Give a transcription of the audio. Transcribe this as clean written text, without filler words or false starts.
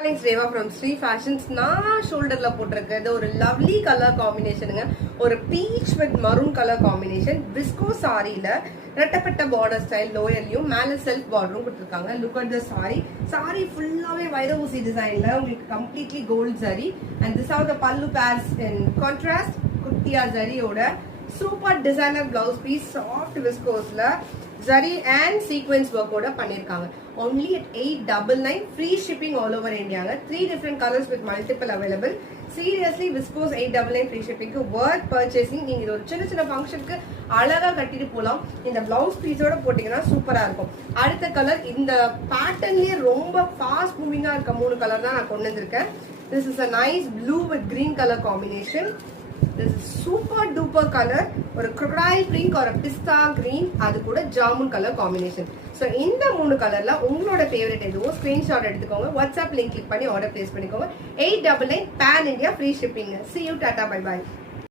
Thanks Reva from Sri Fashions. நான் ஷோல்டர்ல போட்டிருக்கிறது ஒரு லவ்லி கலர் காம்பினேஷனுங்க. ஒரு peach with maroon colour combination. Viscose சாரியில ரெட்டப்பட்ட பார்டர் ஸ்டைல் லோயர்லயும் மேல செல்ஃப் பார்டரும் கொடுத்துருக்காங்க. Look at the sari. Sari ஃபுல்லாவே வைர ஊசி டிசைன்ல உங்களுக்கு completely gold zari. And this are the pallu pairs in contrast குட்டியா ஜரியோட super designer blouse piece soft விஸ்கோஸ்ல ஜரி அண்ட் சீக்வென்ஸ் ஒர்க்கோட பண்ணிருக்காங்க. only at 899 free shipping all over India. 3 different colors with multiple available. Seriously viscose 899 free shipping க்கு worth purchasing. நீங்க ஒரு சின்ன ஃபங்க்ஷனுக்கு அழகா கட்டிட்டு போலாம். இந்த பிளவுஸ் பீஸோட போட்டீங்கன்னா சூப்பரா இருக்கும். அடுத்த கலர் இந்த பேட்டர்ன்லயே ரொம்ப ஃபாஸ்ட் மூவிங்கா இருக்க மூணு கலர் தான் நான் கொண்டு வந்திருக்கேன். This is a nice blue with green color combination. This is super duper color. ஒரு crocodile pink or a pista green அது கூட ஜாமுன் கலர் காம்பினேஷன். ஸோ இந்த மூணு கலர்ல உங்களோட ஃபேவரட் எதுவோ ஸ்கிரீன்ஷாட் எடுத்துக்கோங்க. வாட்ஸ்அப் லிங்க் கிளிக் பண்ணி ஆர்டர் பிளேஸ் பண்ணிக்கோங்க. 899 pan India free shipping. See you, tata, bye bye.